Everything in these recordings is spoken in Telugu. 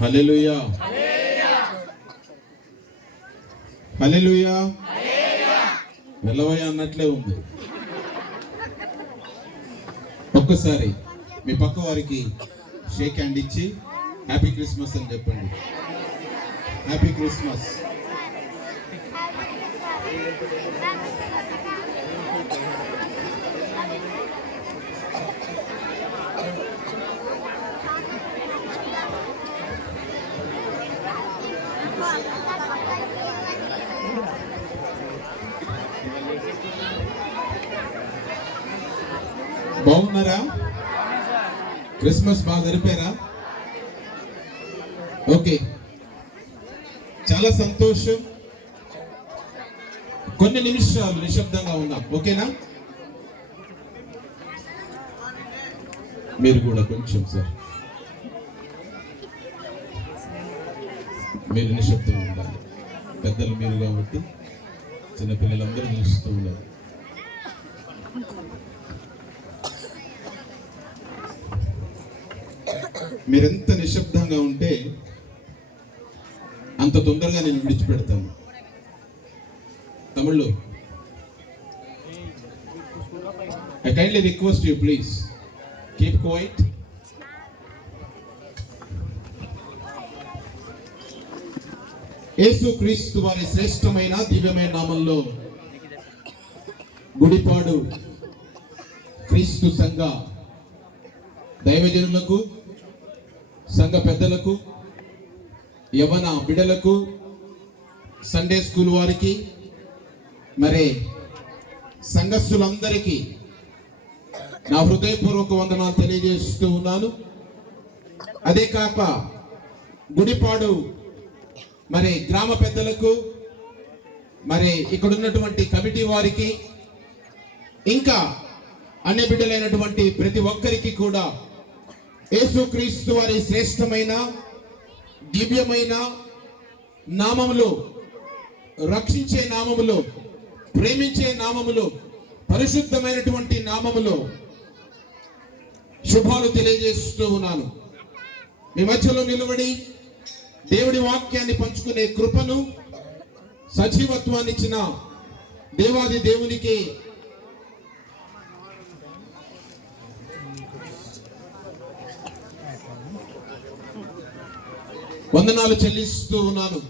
హల్లెలూయా హల్లెలూయా వెళ్ళవయ్యా అన్నట్లే ఉంది. ఒక్కసారి మీ పక్క వారికి షేక్ హ్యాండ్ ఇచ్చి హ్యాపీ క్రిస్మస్ అని చెప్పండి. Happy Christmas. బాగున్నారా? క్రిస్మస్ బాగా జరిపారా? ఓకే, చాలా సంతోషం. కొన్ని నిమిషాలు నిశ్శబ్దంగా ఉన్నాం, ఓకేనా? మీరు కూడా కొంచెం సార్, మీరు నిశ్శబ్దంగా ఉండాలి. పెద్దలు మీరు కాబట్టి చిన్నపిల్లలందరూ నిలుస్తూ ఉన్నారు. మీరెంత నిశ్శబ్దంగా ఉంటే అంత తొందరగా నేను విడిచిపెడతాను. తమిళ్లో I kindly request you, please keep quiet. యేసు క్రీస్తు వారి శ్రేష్టమైన దివ్యమైన నామంలో గుడిపాడు క్రీస్తు సంఘ దైవజనులకు, సంఘ పెద్దలకు, యవన బిడ్డలకు, సండే స్కూల్ వారికి, మరి సంఘస్థులందరికీ నా హృదయపూర్వక వందనాలు తెలియజేస్తూ ఉన్నాను. అదే కాక గుడిపాడు మరి గ్రామ పెద్దలకు, మరి ఇక్కడ ఉన్నటువంటి కమిటీ వారికి, ఇంకా అన్ని బిడ్డలైనటువంటి ప్రతి ఒక్కరికి కూడా యేసుక్రీస్తు వారి శ్రేష్టమైన దివ్యమైన నామములో, రక్షించే నామములో, ప్రేమించే నామములో, పరిశుద్ధమైనటువంటి నామములో శుభాలు తెలియజేస్తూ ఉన్నాను. మీ మధ్యలో నిలబడి దేవుడి వాక్యాన్ని పంచుకునే కృపను, సజీవత్వాన్ని ఇచ్చిన దేవాది దేవునికి వందనాలు చెల్లిస్తూ ఉన్నాను.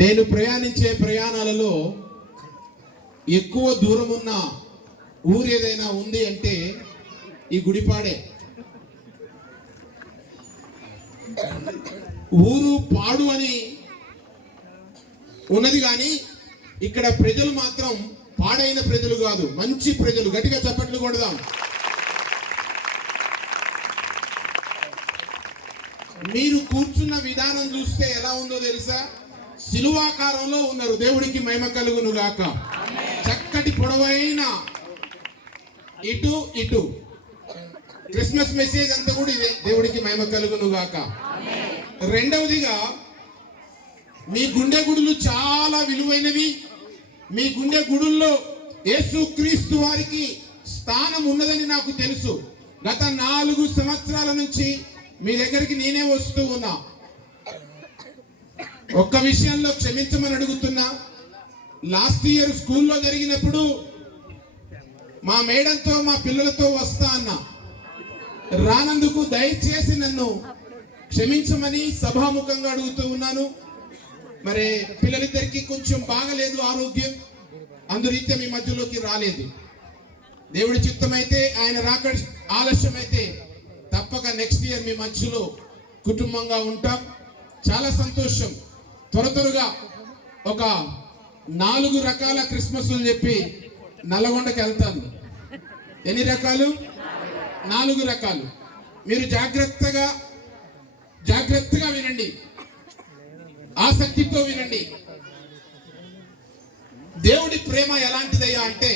నేను ప్రయాణించే ప్రయాణాలలో ఎక్కువ దూరం ఉన్న ఊరు ఏదైనా ఉంది అంటే ఈ గుడిపాడే. ఊరు పాడు అని ఉన్నది కానీ ఇక్కడ ప్రజలు మాత్రం పాడైన ప్రజలు కాదు, మంచి ప్రజలు. గట్టిగా చప్పట్లు కొడదాం. మీరు కూర్చున్న విధానం చూస్తే ఎలా ఉందో తెలుసా? శిలువాకారంలో ఉన్నారు. దేవుడికి మహిమ కలుగును గాక. చక్కటి పొడవైన ఇటు ఇటు క్రిస్మస్ మెసేజ్ అంతా కూడా ఇదే. దేవుడికి మహిమ కలుగును గాక. రెండవదిగా మీ గుండె గుడులు చాలా విలువైనవి. మీ గుండె గుడుల్లో యేసుక్రీస్తు వారికి స్థానం ఉన్నదని నాకు తెలుసు. గత 4 సంవత్సరాల నుంచి మీ దగ్గరికి నేనే వస్తూ ఉన్నా. ఒక్క విషయంలో క్షమించమని అడుగుతున్నా. లాస్ట్ ఇయర్ స్కూల్లో జరిగినప్పుడు మా మేడంతో, మా పిల్లలతో వస్తా అన్నా. రానందుకు దయచేసి నన్ను క్షమించమని సభాముఖంగా అడుగుతూ ఉన్నాను. మరి పిల్లలిద్దరికి కొంచెం బాగలేదు ఆరోగ్యం, అందురీత్యా మీ మధ్యలోకి రాలేదు. దేవుడి చిత్తమైతే, ఆయన రాక ఆలస్యమైతే తప్పక నెక్స్ట్ ఇయర్ మీ మధ్యలో కుటుంబంగా ఉంటాం. చాలా సంతోషం. త్వరగా ఒక 4 రకాల క్రిస్మస్లు చెప్పి నల్లగొండకి వెళ్తాను. ఎన్ని రకాలు? 4 రకాలు. మీరు జాగ్రత్తగా వినండి, ఆసక్తితో వినండి. దేవుడి ప్రేమ ఎలాంటిదయ్యా అంటే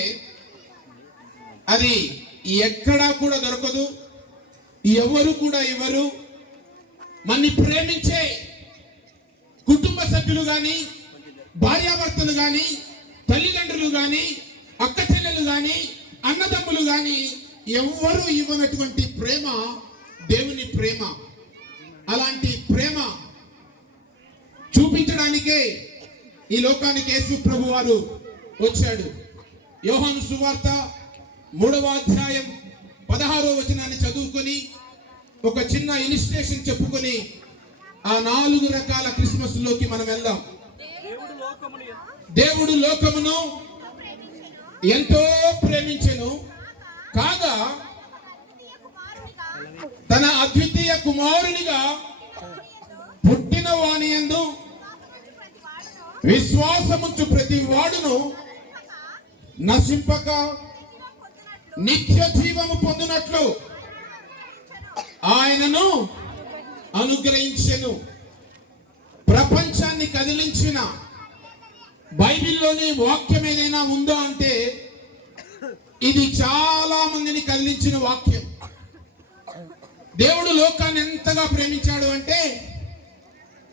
అది ఎక్కడా కూడా దొరకదు, ఎవరు కూడా ఇవ్వరు. మన్ని ప్రేమించే కుటుంబ సభ్యులు కానీ, భార్యాభర్తలు కానీ, తల్లిదండ్రులు కానీ, అక్క చెల్లెలు కానీ, అన్నదమ్ములు గాని ఎవ్వరూ ఇవ్వనటువంటి ప్రేమ దేవుని ప్రేమ. అలాంటి ప్రేమ చూపించడానికే ఈ లోకానికి యేసు ప్రభు వారు వచ్చాడు. యోహాను సువార్త 3వ అధ్యాయం 16వ వచనాన్ని చదువుకొని ఒక చిన్న ఇలిస్ట్రేషన్ చెప్పుకొని ఆ 4 రకాల క్రిస్మస్ లోకి మనం వెళ్దాం. దేవుడు లోకమును ఎంతో ప్రేమించెను కాగా తన అద్వితీయ కుమారునిగా పుట్టిన వాని యందు విశ్వాసముంచు ప్రతి వాడును నశింపక నిత్య జీవము పొందునట్లు ఆయనను అనుగ్రహించెను. ప్రపంచాన్ని కదిలించిన బైబిల్లోని వాక్యం ఏదైనా ఉందో అంటే ఇది చాలా మందిని కదిలించిన వాక్యం. దేవుడు లోకాన్ని ఎంతగా ప్రేమించాడు అంటే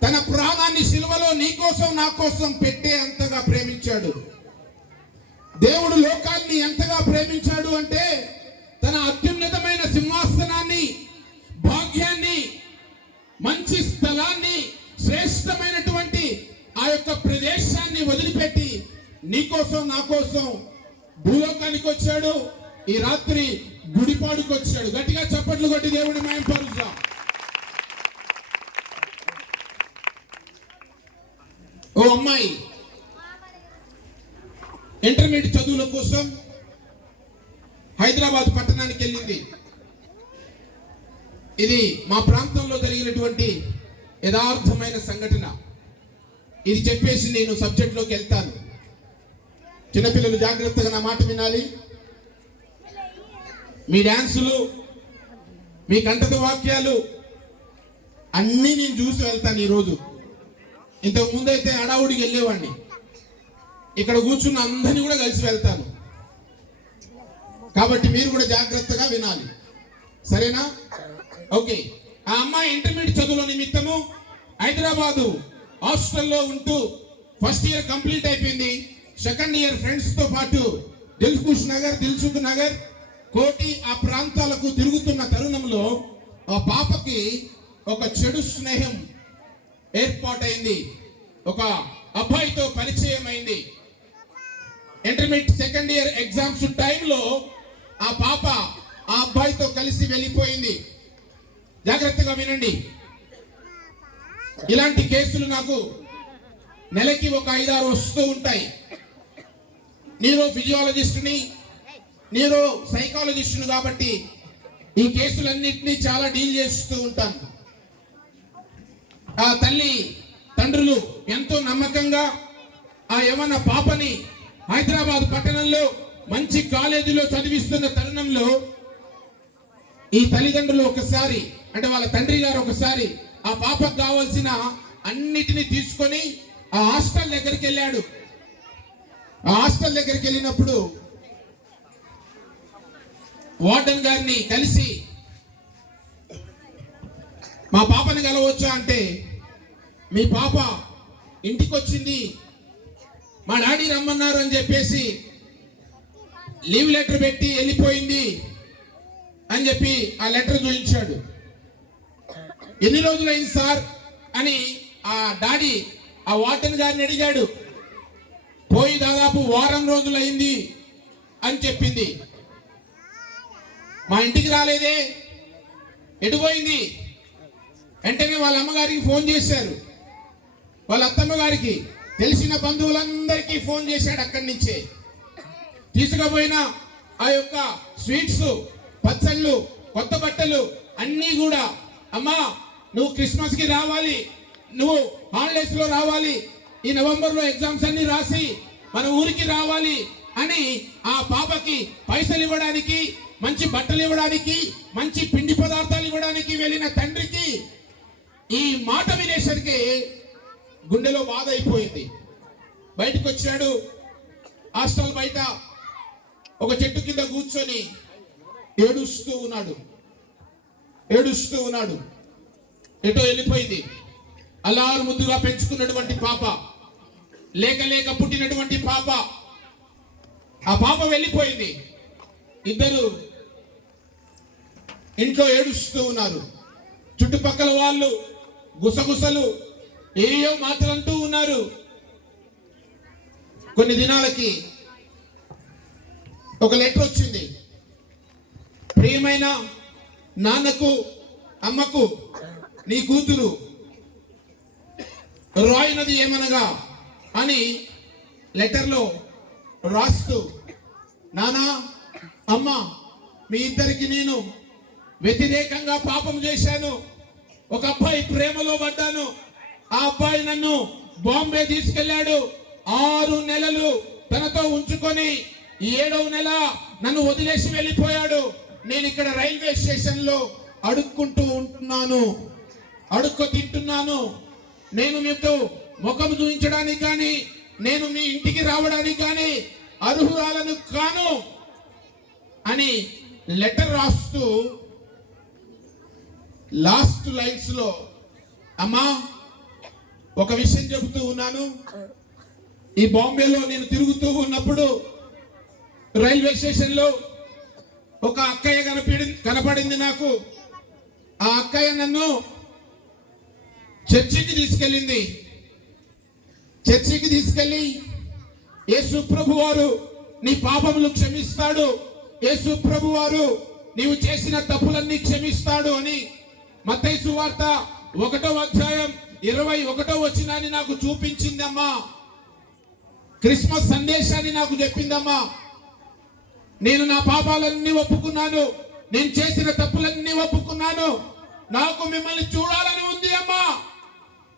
తన ప్రాణాన్ని సిలువలో నీ కోసం నా కోసం పెట్టే అంతగా ప్రేమించాడు. దేవుడు లోకాన్ని ఎంతగా ప్రేమించాడు అంటే తన అత్యున్నతమైన సింహాసనాన్ని, భాగ్యాన్ని, మంచి స్థలాన్ని, శ్రేష్టమైనటువంటి ఆ యొక్క ప్రదేశాన్ని వదిలిపెట్టి నీ కోసం నా కోసం భూలోకానికి వచ్చాడు. ఈ రాత్రి గుడిపాడుకు వచ్చాడు. గట్టిగా చప్పట్లు కొట్టి దేవుని మహిమపరుద్దాం. ఓ అమ్మాయి ఇంటర్మీడియట్ చదువుల కోసం హైదరాబాద్ పట్టణానికి వెళ్ళింది. ఇది మా ప్రాంతంలో జరిగినటువంటి యథార్థమైన సంఘటన. ఇది చెప్పేసి నేను సబ్జెక్ట్లోకి వెళ్తాను. చిన్నపిల్లలు జాగ్రత్తగా నా మాట వినాలి. మీ డాన్సులు, మీ కంఠత వాక్యాలు అన్నీ నేను చూసి వెళ్తాను. ఈరోజు ఇంతకు ముందైతే హడావుడికి వెళ్ళేవాడిని. ఇక్కడ కూర్చున్న అందరినీ కూడా కలిసి వెళ్తాను. కాబట్టి మీరు కూడా జాగ్రత్తగా వినాలి, సరేనా? ఓకే. ఆ అమ్మాయి ఇంటర్మీడియట్ చదువుల నిమిత్తము హైదరాబాదు హాస్టల్లో ఉంటూ ఫస్ట్ ఇయర్ కంప్లీట్ అయిపోయింది. సెకండ్ ఇయర్ ఫ్రెండ్స్ తో పాటు దిల్కుష్ నగర్, దిల్సుఖ్ నగర్, కోటి ఆ ప్రాంతాలకు తిరుగుతున్న తరుణంలో ఆ పాపకి ఒక చెడు స్నేహం ఏర్పాటైంది. ఒక అబ్బాయితో పరిచయం అయింది. ఇంటర్మీడియట్ సెకండ్ ఇయర్ ఎగ్జామ్స్ టైంలో ఆ పాప ఆ అబ్బాయితో కలిసి వెళ్ళిపోయింది. జాగ్రత్తగా వినండి. ఇలాంటి కేసులు నాకు నెలకి ఒక 5-6 వస్తూ ఉంటాయి. న్యూరో ఫిజియాలజిస్ట్ని, న్యూరో సైకాలజిస్ట్ను కాబట్టి ఈ కేసులన్నింటినీ చాలా డీల్ చేస్తూ ఉంటాను. ఆ తల్లి తండ్రులు ఎంతో నమ్మకంగా ఆ యవన పాపని హైదరాబాద్ పట్టణంలో మంచి కాలేజీలో చదివిస్తున్న తరుణంలో ఈ తల్లిదండ్రులు ఒకసారి, అంటే వాళ్ళ తండ్రి గారు ఒకసారి ఆ పాపకు కావాల్సిన అన్నిటినీ తీసుకొని ఆ హాస్టల్ దగ్గరికి వెళ్ళాడు. ఆ హాస్టల్ దగ్గరికి వెళ్ళినప్పుడు వార్డెన్ గారిని కలిసి మా పాపని కలవచ్చా అంటే, మీ పాప ఇంటికి వచ్చింది, మా డాడీ రమ్మన్నారు అని చెప్పేసి లీవ్ లెటర్ పెట్టి వెళ్ళిపోయింది అని చెప్పి ఆ లెటర్ చూపించాడు. ఎన్ని రోజులైంది సార్ అని ఆ డాడీ ఆ వార్డెన్ గారిని అడిగాడు. పోయి దాదాపు 1 వారం రోజులైంది అని చెప్పింది. మా ఇంటికి రాలేదే, ఎటు పోయింది? వెంటనే వాళ్ళ అమ్మగారికి ఫోన్ చేశారు. వాళ్ళ అత్తమ్మ గారికి, తెలిసిన బంధువులందరికీ ఫోన్ చేశాడు. అక్కడి నుంచే తీసుకుపోయిన ఆ యొక్క స్వీట్స్, పచ్చళ్ళు, కొత్త బట్టలు అన్నీ కూడా, అమ్మా నువ్వు క్రిస్మస్కి రావాలి, నువ్వు హాలిడేస్ లో రావాలి, ఈ నవంబర్లో ఎగ్జామ్స్ అన్ని రాసి మన ఊరికి రావాలి అని ఆ పాపకి పైసలు ఇవ్వడానికి, మంచి బట్టలు ఇవ్వడానికి, మంచి పిండి పదార్థాలు ఇవ్వడానికి వెళ్ళిన తండ్రికి ఈ మాట వినేసరికి గుండెలో బాధ అయిపోయింది. బయటకు వచ్చాడు. హాస్టల్ బయట ఒక చెట్టు కింద కూర్చొని ఏడుస్తూ ఉన్నాడు. ఎటో వెళ్ళిపోయింది. అల్లారు ముద్దుగా పెంచుకున్నటువంటి పాప, లేక పుట్టినటువంటి పాప, ఆ పాప వెళ్ళిపోయింది. ఇద్దరు ఇంట్లో ఏడుస్తూ ఉన్నారు. చుట్టుపక్కల వాళ్ళు గుసగుసలు ఏయో మాటలంటూ ఉన్నారు. కొన్ని దినాలకి ఒక లెటర్ వచ్చింది. ప్రియమైన నాన్నకు అమ్మకు నీ కూతురు రాయినది ఏమనగా అని లెటర్లో రాస్తూ, నానా అమ్మ మీ ఇద్దరికి నేను వ్యతిరేకంగా పాపం చేశాను. ఒక అబ్బాయి ప్రేమలో పడ్డాను. ఆ అబ్బాయి నన్ను బాంబే తీసుకెళ్లాడు. 6 నెలలు తనతో ఉంచుకొని 7వ నెల నన్ను వదిలేసి వెళ్ళిపోయాడు. నేను ఇక్కడ రైల్వే స్టేషన్ లో అడుక్కుంటూ ఉంటున్నాను, అడుక్కు తింటున్నాను. నేను మీకు ముఖం చూపించడానికి కానీ, నేను మీ ఇంటికి రావడానికి కానీ అర్హురాలను కాను అని లెటర్ రాస్తూ లాస్ట్ లైన్స్ లో, అమ్మా ఒక విషయం చెబుతూ ఉన్నాను. ఈ బాంబేలో నేను తిరుగుతూ ఉన్నప్పుడు రైల్వే స్టేషన్ లో ఒక అక్కయ్య కనపడింది నాకు. ఆ అక్కయ్య నన్ను చర్చికి తీసుకెళ్ళింది. చర్చికి తీసుకెళ్ళి యేసు ప్రభు వారు నీ పాపములు క్షమిస్తాడు, యేసు ప్రభు వారు నీవు చేసిన తప్పులన్నీ క్షమిస్తాడు అని మత్తయి సువార్త 1వ అధ్యాయం 21వ వచనాన్ని నాకు చూపించిందమ్మా. క్రిస్మస్ సందేశాన్ని నాకు చెప్పిందమ్మా. నేను నా పాపాలన్నీ ఒప్పుకున్నాను, నేను చేసిన తప్పులన్నీ ఒప్పుకున్నాను. నాకు మిమ్మల్ని చూడాలని ఉంది అమ్మా,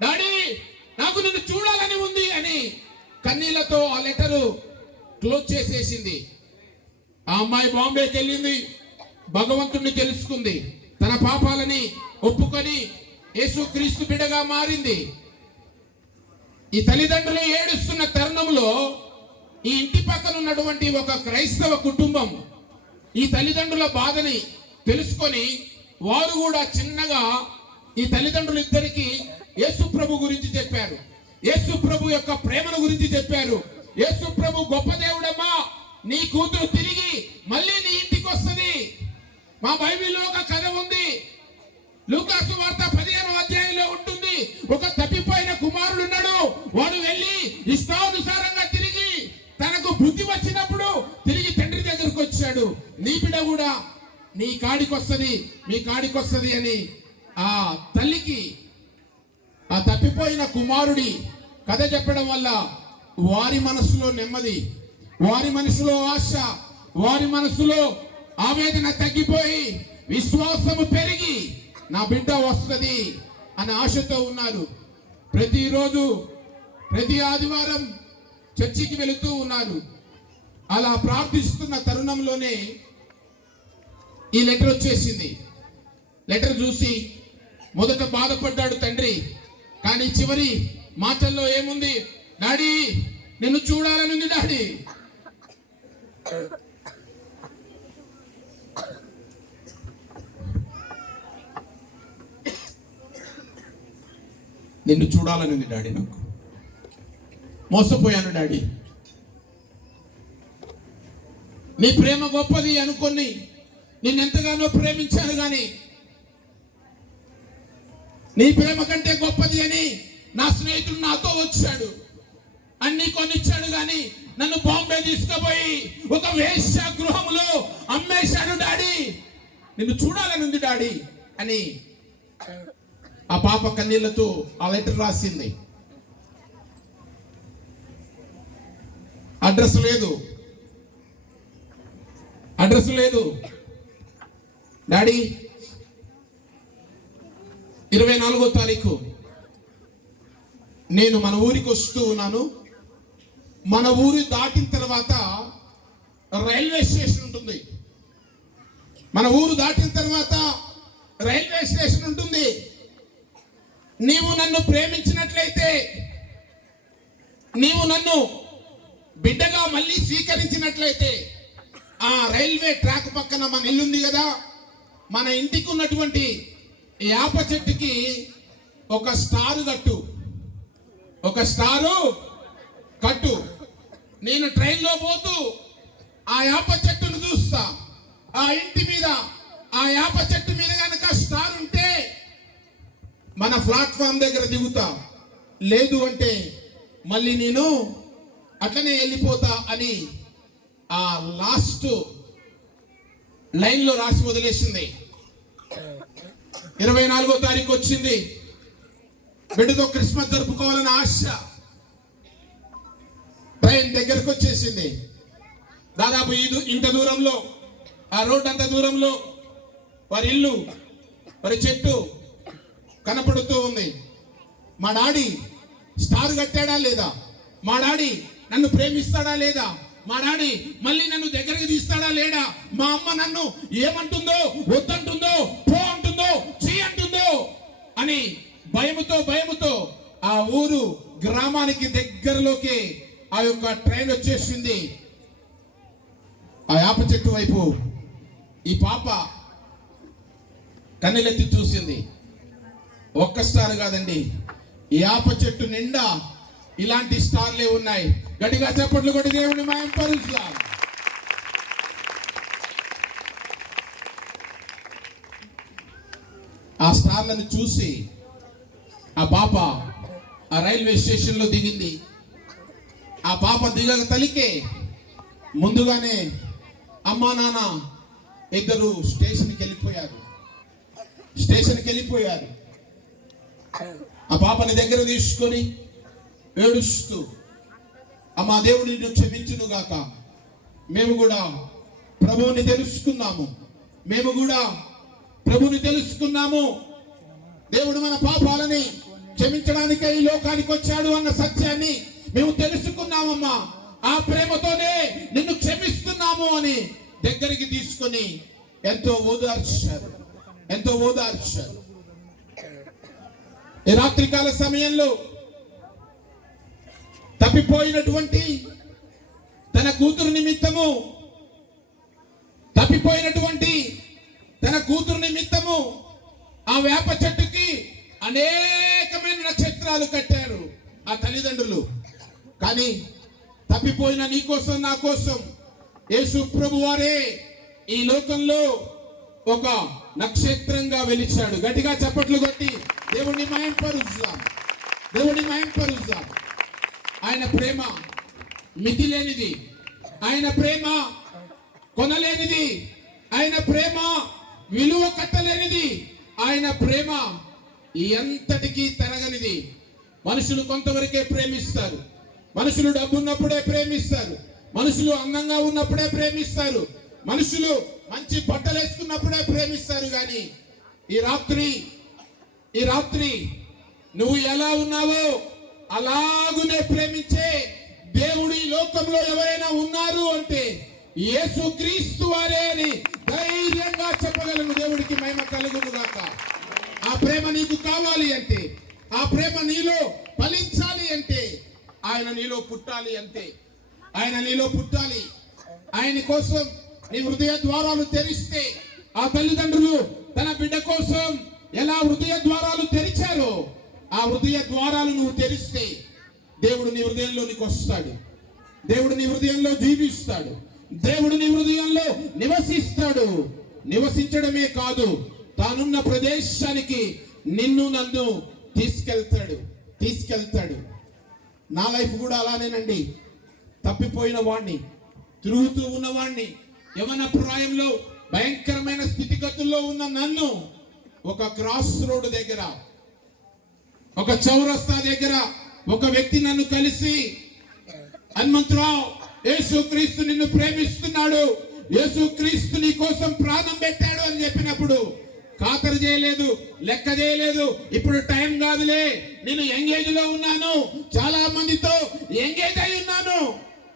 డాడీ నాకు నిన్ను చూడాలని ఉంది అని కన్నీళ్లతో ఆ లెటరు క్లోజ్ చేసేసింది. ఆ అమ్మాయి బాంబేకి వెళ్ళింది, భగవంతుడిని తెలుసుకుంది, తన పాపాలని ఒప్పుకొని యేసుక్రీస్తు బిడ్డగా మారింది. ఈ తల్లిదండ్రులు ఏడుస్తున్న తరుణంలో ఈ ఇంటి పక్కన ఉన్నటువంటి ఒక క్రైస్తవ కుటుంబం ఈ తల్లిదండ్రుల బాధని తెలుసుకొని వారు కూడా చిన్నగా ఈ తల్లిదండ్రులు ఇద్దరికి యేసు ప్రభు గురించి చెప్పారు. యేసు ప్రభు యొక్క ప్రేమను గురించి చెప్పారు. యేసు ప్రభు గొప్ప దేవుడమ్మా, నీ కూతురు తిరిగి మళ్ళీ నీ ఇంటికి వస్తుంది. మా బైబిల్లో ఒక కథ ఉంది, లూకాసు వార్త 15వ అధ్యాయంలో ఉంటుంది. ఒక తప్పిపోయిన కుమారుడు ఉన్నాడు. వాడు వెళ్ళి ఇష్టానుసారంగా తిరిగి తనకు బుద్ధి వచ్చినప్పుడు తిరిగి తండ్రి దగ్గరకు వచ్చాడు. నీ బిడ్డ కూడా నీ కాడికి వస్తుంది, మీ కాడికి వస్తుంది అని ఆ తల్లికి ఆ తప్పిపోయిన కుమారుడి కథ చెప్పడం వల్ల వారి మనసులో నెమ్మది, వారి మనసులో ఆశ, వారి మనసులో ఆవేదన తగ్గిపోయి విశ్వాసము పెరిగి నా బిడ్డ వస్తుంది అనే ఆశతో ఉన్నారు. ప్రతిరోజు ప్రతి ఆదివారం చర్చికి వెళుతూ ఉన్నారు. అలా ప్రార్థిస్తున్న తరుణంలోనే ఈ లెటర్ వచ్చేసింది. లెటర్ చూసి మొదట బాధపడ్డాడు తండ్రి, కానీ చివరి మాటల్లో ఏముంది, డాడీ నిన్ను చూడాలని ఉంది డాడీ. నిన్ను చూడాలని ఉంది డాడీ, నాకు మోసపోయాను డాడీ. నీ ప్రేమ గొప్పది అనుకొని నిన్నెంతగానో ప్రేమించాను, కానీ నీ ప్రేమ కంటే గొప్పది అని నా స్నేహితుడు నాతో వచ్చాడు, అన్ని కొనిచ్చాడు, కానీ నన్ను బాంబే తీసుకుపోయి ఒక వేశ్య గృహంలో అమ్మేశాడు డాడీ. నిన్ను చూడాలని ఉంది డాడీ అని ఆ పాప కన్నీళ్లతో ఆ లెటర్ రాసింది. అడ్రస్ లేదు. డాడీ 24వ తారీఖు నేను మన ఊరికి వస్తూ ఉన్నాను. మన ఊరు దాటిన తర్వాత రైల్వే స్టేషన్ ఉంటుంది. మన ఊరు దాటిన తర్వాత రైల్వే స్టేషన్ ఉంటుంది. నీవు నన్ను ప్రేమించినట్లయితే, నీవు నన్ను బిడ్డగా మళ్ళీ స్వీకరించినట్లయితే ఆ రైల్వే ట్రాక్ పక్కన మన ఇల్లు ఉంది కదా, మన ఇంటికి ఉన్నటువంటి యాప చెట్టుకి ఒక స్టారు కట్టు. నేను ట్రైన్లో పోతూ ఆ యాప చెట్టును చూస్తా. ఆ ఇంటి మీద, ఆ యాప చెట్టు మీద కనుక స్టార్ ఉంటే మన ప్లాట్ఫామ్ దగ్గర దిగుతా, లేదు అంటే మళ్ళీ నేను అట్లనే వెళ్ళిపోతా అని ఆ లాస్ట్ లైన్లో రాసి వదిలేసింది. 24వ తారీఖు వచ్చింది. బిడ్డతో క్రిస్మస్ జరుపుకోవాలని ఆశ. ట్రైన్ దగ్గరకు వచ్చేసింది. దాదాపు ఇంత దూరంలో, ఆ రోడ్డు అంత దూరంలో వారి ఇల్లు, వారి చెట్టు కనపడుతూ ఉంది. మా డాడీ స్టార్ కట్టాడా లేదా, మా డాడీ నన్ను ప్రేమిస్తాడా లేదా, మా డాడీ మళ్ళీ నన్ను దగ్గరికి తీస్తాడా లేడా, మా అమ్మ నన్ను ఏమంటుందో, వద్దంటుందో, పో అంటుందో, చీ అంటుందో అని భయముతో ఆ ఊరు గ్రామానికి దగ్గరలోకి ఆ యొక్క ట్రైన్ వచ్చేసింది. ఆ యాప చెట్టు వైపు ఈ పాప కన్నెలెత్తి చూసింది. ఒక్క స్టార్ కాదండి, ఈ యాప చెట్టు నిండా ఇలాంటి స్టార్లే ఉన్నాయి. గట్టిగా చప్పట్లు కొట్టి దేవుని మహిమ పరుద్దాం. ఆ స్టార్లను చూసి ఆ పాప ఆ రైల్వే స్టేషన్లో దిగింది. ఆ పాప దిగక తలికే ముందుగానే అమ్మా నాన్న ఇద్దరు స్టేషన్కి వెళ్ళిపోయారు. ఆ పాపని దగ్గర తీసుకొని ఏడుస్తూ, అమ్మా దేవుడు నిన్ను క్షమించును గాక, మేము కూడా ప్రభువుని తెలుసుకున్నాము, దేవుడు మన పాపాలని క్షమించడానికే ఈ లోకానికి వచ్చాడు అన్న సత్యాన్ని మేము తెలుసుకున్నామమ్మా, ఆ ప్రేమతోనే నిన్ను క్షమిస్తున్నాము అని దగ్గరికి తీసుకొని ఎంతో ఓదార్చారు. ఈ రాత్రికాల సమయంలో తప్పిపోయినటువంటి తన కూతురు నిమిత్తము ఆ వేప చెట్టుకి అనేకమైన నక్షత్రాలు కట్టారు ఆ తల్లిదండ్రులు. కానీ తప్పిపోయిన నీ కోసం, నా కోసం యేసు ప్రభు వారే ఈ లోకంలో ఒక నక్షత్రంగా వెలిచాడు. గట్టిగా చప్పట్లు కొట్టి దేవుని మహిమ పరుద్దాం. ఆయన ప్రేమ మితిలేనిది, ఆయన ప్రేమ కొనలేనిది, ఆయన ప్రేమ విలువ కట్టలేనిది, ఆయన ప్రేమ ఎంతటికీ తరగనిది. మనుషులు కొంతవరకే ప్రేమిస్తారు, మనుషులు డబ్బున్నప్పుడే ప్రేమిస్తారు, మనుషులు అందంగా ఉన్నప్పుడే ప్రేమిస్తారు, మనుషులు మంచి బట్టలు వేసుకున్నప్పుడే ప్రేమిస్తారు. కానీ ఈ రాత్రి నువ్వు ఎలా ఉన్నావో అలాగునే ప్రేమించే దేవుడు ఈ లోకంలో ఎవరైనా ఉన్నారు అంటే యేసుక్రీస్తు వారే అని ధైర్యంగా చెప్పగలను. దేవుడికి మహిమ కలుగును గాక. ఆ ప్రేమ నీకు కావాలి అంటే, ఆ ప్రేమ నీలో ఫలించాలి అంటే ఆయన నీలో పుట్టాలి. ఆయన కోసం నీ హృదయ ద్వారాలు తెరిస్తే, ఆ తల్లిదండ్రులు తన బిడ్డ కోసం ఎలా హృదయ ద్వారాలు తెరిచారో ఆ హృదయ ద్వారాలు నువ్వు తెరిస్తే దేవుడు నీ హృదయంలోనికి వస్తాడు, దేవుడు నీ హృదయంలో జీవిస్తాడు, దేవుడు నీ హృదయంలో నివసించడమే కాదు, తానున్న ప్రదేశానికి నన్ను తీసుకెళ్తాడు. నా లైఫ్ కూడా అలానేనండి. తప్పిపోయిన వాణ్ణి, తిరుగుతూ ఉన్నవాణ్ణి, యవన ప్రాయంలో భయంకరమైన స్థితిగతుల్లో ఉన్న నన్ను ఒక క్రాస్ రోడ్ దగ్గర, ఒక చౌరస్తా దగ్గర ఒక వ్యక్తి నన్ను కలిసి, హనుమంతరావు, యేసుక్రీస్తు నిన్ను ప్రేమిస్తున్నాడు, యేసుక్రీస్తు నీ కోసం ప్రాణం పెట్టాడు అని చెప్పినప్పుడు ఖాతరు చేయలేదు, లెక్క చేయలేదు. ఇప్పుడు టైం కాదులే, నేను ఎంగేజ్ లో ఉన్నాను, చాలా మందితో ఎంగేజ్ అయి ఉన్నాను,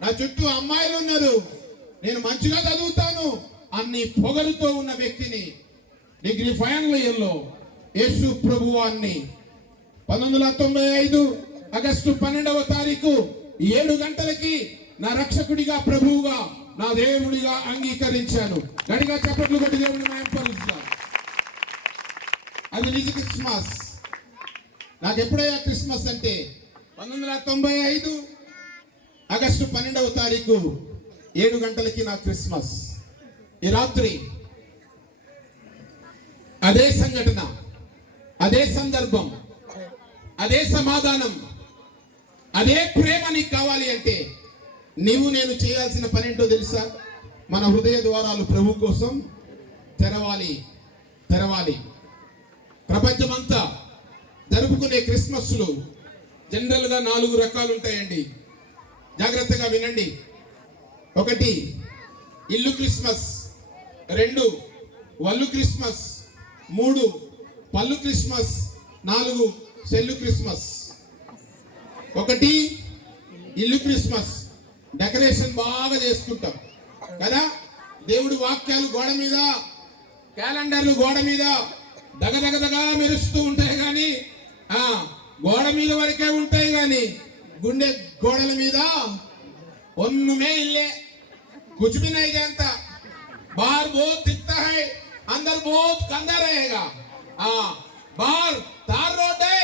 నా చుట్టూ అమ్మాయిలు ఉన్నారు, నేను మంచిగా చదువుతాను అన్ని పొగరుతో ఉన్న వ్యక్తిని డిగ్రీ ఫైనల్ ఇయర్లో యేసు ప్రభువాన్ని 1995 ఆగస్టు 12వ తారీఖు 7 గంటలకి నా రక్షకుడిగా, ప్రభువుగా, నా దేవుడిగా అంగీకరించాను. గట్టిగా చప్పట్లు కొట్టి దేవుడిని మహిమపరుస్తా. అది నిజ క్రిస్మస్. నాకు ఎప్పుడయ్యా క్రిస్మస్ అంటే 1995 ఆగస్టు 12వ తారీఖు 7 గంటలకి నా క్రిస్మస్. ఈ రాత్రి అదే సంఘటన, అదే సందర్భం, అదే సమాధానం, అదే ప్రేమ నీకు కావాలి అంటే నీవు నేను చేయాల్సిన పని ఏంటో తెలుసా? మన హృదయ ద్వారాలు ప్రభు కోసం తెరవాలి. ప్రపంచమంతా జరుపుకునే క్రిస్మస్లు జనరల్గా 4 రకాలు ఉంటాయండి. జాగ్రత్తగా వినండి. 1 ఇల్లు క్రిస్మస్, 2 వల్లు క్రిస్మస్, 3 పళ్ళు క్రిస్మస్, 4 సెల్లు క్రిస్మస్. 1 ఇల్లు క్రిస్మస్, డెకరేషన్ బాగా చేసుకుంటాం కదా. దేవుడి వాక్యాలు గోడ మీద, క్యాలెండర్లు గోడ మీద దగదగదగా మెరుస్తూ ఉంటాయి కానీ గోడ మీద వరకే ఉంటాయి కానీ గుండె గోడల మీద ఒన్నుమే ఇల్లే कुछ भी नहीं जानता, बाहर बहुत दिखता है, अंदर बहुत गंदा रहेगा. बाहर तार रोड है,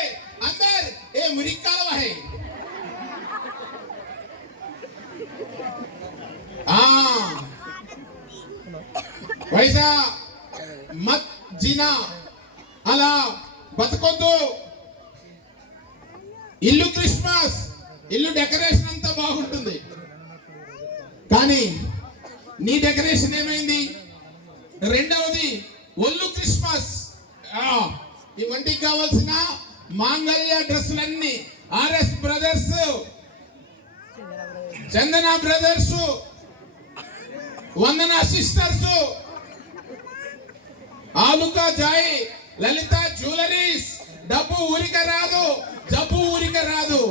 अंदर ये मुरिक्कालवा है. वैसा मत जीना, అలా బతకొద్దు. ఇల్లు క్రిస్మస్, ఇల్లు డెకరేషన్ అంతా బాగుంటుంది కానీ నీ డెకరేషన్ ఏమైంది? 2వది ఒళ్ళు క్రిస్మస్. ఈ వంటికి కావాల్సిన మాంగళ్య డ్రెస్సులన్నీ ఆర్ఎస్ బ్రదర్స్, చందన బ్రదర్స్, వందన సిస్టర్స్, ఆలుకా జాయి, లలిత జ్యువెలరీస్. డబ్బు ఊరిక రాదు, జబ్బు ఊరిక రాదు,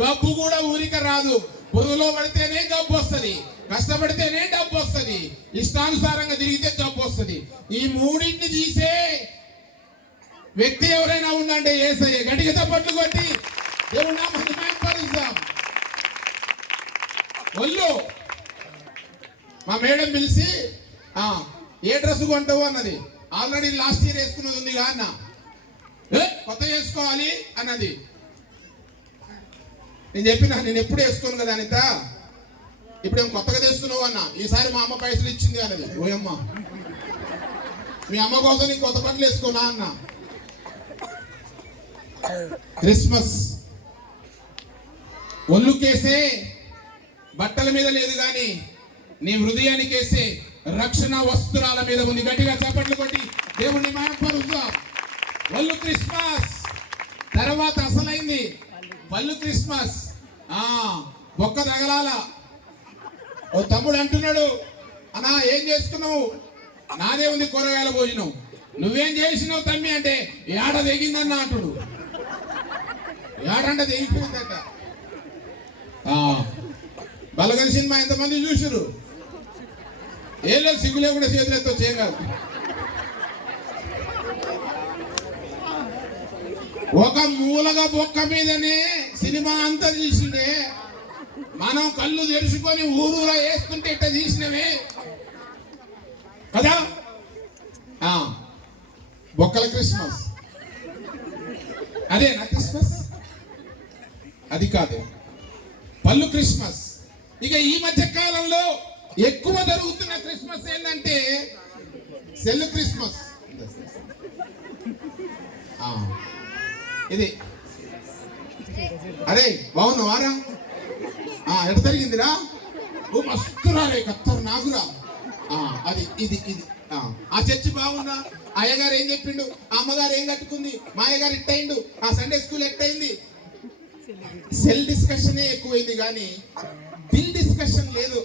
గబ్బు కూడా ఊరిక రాదు. పురుగులో పడితేనే గబ్బు వస్తుంది, కష్టపడితేనే డబ్బు వస్తుంది, ఇష్టానుసారంగా తిరిగితే జబ్బు వస్తుంది. ఈ 3ని తీసే వ్యక్తి ఎవరైనా ఉందంటే యేసయ్య. గట్టిగా చప్పట్లు కొట్టి దేవుని నామమును మహిమపరుద్దాం. ఒళ్ళు మా మేడం పిలిచి ఏ డ్రెస్ కొంటావు అన్నది. ఆల్రెడీ లాస్ట్ ఇయర్ వేసుకున్నది ఉంది అన్న, కొత్త వేసుకోవాలి అన్నది. నేను చెప్పిన నేను ఎప్పుడు వేసుకోను కదా అనిత, ఇప్పుడేం కొత్తగా తెస్తున్నావు అన్న. ఈసారి మా అమ్మ పైసలు ఇచ్చింది అన్నది. ఓయమ్మ, మీ అమ్మ కోసం నీకు కొత్త బట్టలు వేసుకోనా అన్న. క్రిస్మస్ ఒళ్ళుకేసే బట్టల మీద లేదు కానీ నీ హృదయానికేసే రక్షణ వస్త్రాల మీద ఉంది. గట్టిగా చప్పట్లు కొట్టి దేవుణ్ణి మహిమపరుద్దాం. ఒళ్ళు క్రిస్మస్ తర్వాత అసలైంది పళ్ళు క్రిస్మస్. బొక్క తగలాల. ఓ తమ్ముడు అంటున్నాడు, అన్నా ఏం చేసుకున్నావు? నాదే ఉంది కూరగాయల భోజనం. నువ్వేం చేసినావు తమ్మి అంటే ఏడ తెగిందన్న అంటుడు. ఏడంట తెగిపోయిందట. బలగల సినిమా ఎంతమంది చూసారు? ఏలో సిగ్గులే కూడా చేతులతో చేయగలరు. ఒక మూలగా బొక్క మీదనే సినిమా అంతా తీసిండే. మనం కళ్ళు తెరుచుకొని ఊరూరా వేస్తుంటే ఇట్లా తీసినవే కదా. బొక్కల క్రిస్మస్ అదేనా క్రిస్మస్? అది కాదు, పళ్ళు క్రిస్మస్. ఇక ఈ మధ్య కాలంలో ఎక్కువ జరుగుతున్న క్రిస్మస్ ఏంటంటే సెల్లు క్రిస్మస్. ఇది అరే బాగున్నావారా? ఎట జరిగిందిరా? ఓ మస్తురా రే, కత్తరు నాకురా. అది ఇది ఇది ఆ చర్చి బాగుందా? అయ్యగారు ఏం చెప్పిండు? అమ్మగారు ఏం కట్టుకుంది? మా అయ్యగారు ఎట్టయిండు? ఆ సండే స్కూల్ ఎట్టయింది? సెల్ డిస్కషనే ఎక్కువైంది కానీ బిల్ డిస్కషన్ లేదు.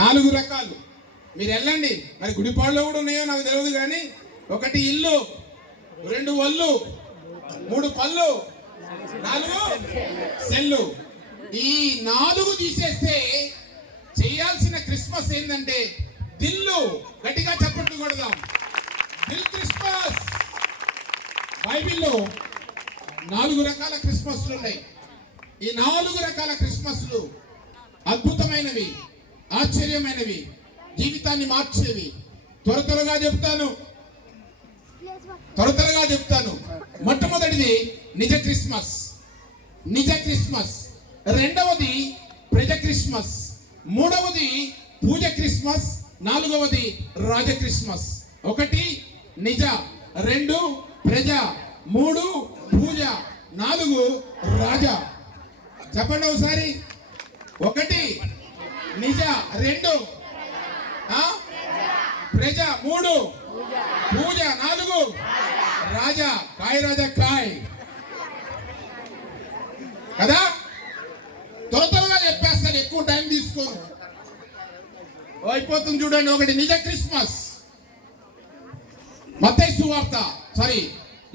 4 రకాలు మీరు వెళ్ళండి. మరి గుడిపాడులో కూడా ఉన్నాయో నాకు తెలియదు కానీ 1 ఇల్లు, 2 ఒళ్ళు, 3 పళ్ళు, 4 సెల్లు. ఈ 4 తీసేస్తే చేయాల్సిన క్రిస్మస్ ఏంటంటే దిల్లు. గట్టిగా చప్పట్లు కొడదాం. దిల్ క్రిస్మస్. బైబిల్లో 4 రకాల క్రిస్మస్లు ఉన్నాయి. ఈ 4 రకాల క్రిస్మస్లు అద్భుతమైనవి, ఆశ్చర్యమైనవి, జీవితాన్ని మార్చేవి. త్వరగా చెప్తాను. మొట్టమొదటిది నిజ క్రిస్మస్. 2వది ప్రజ క్రిస్మస్. 3వది పూజ క్రిస్మస్. 4వది రాజ క్రిస్మస్. 1 నిజ, 2 ప్రజ, 3 పూజ, 4 రాజా. చెప్పండి ఒకసారి. 1 నిజ, 2 ప్రజ, 3 పూజ, 4 రాజా. కాయ్ రాజా కాయ్ కదా. త్వరగా చెప్పేస్తాను, ఎక్కువ టైం తీసుకోను, అయిపోతుంది చూడండి. 1 నిజ క్రిస్మస్. మత్తయి సువార్త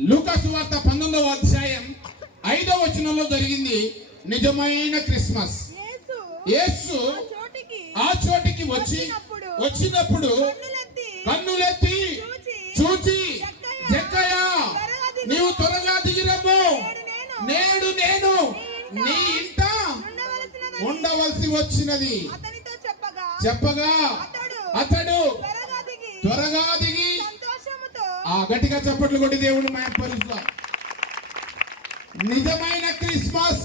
లూకా సువార్త 19వ అధ్యాయం 5వ వచనంలో జరిగింది నిజమైన క్రిస్మస్. యేసు ఆ చోటికి వచ్చినప్పుడు కన్నులెత్తి చూచి, జక్కయ్య నీవు త్వరగా దిగిరమ్ము, నేడు నేను నీ ఇంట ఉండవలసి వచ్చినది చెప్పగా అతడు త్వరగా దిగి, గట్టిగా చప్పట్లు కొట్టి దేవుడు మహిమపరుస్తాం. నిజమైన క్రిస్మస్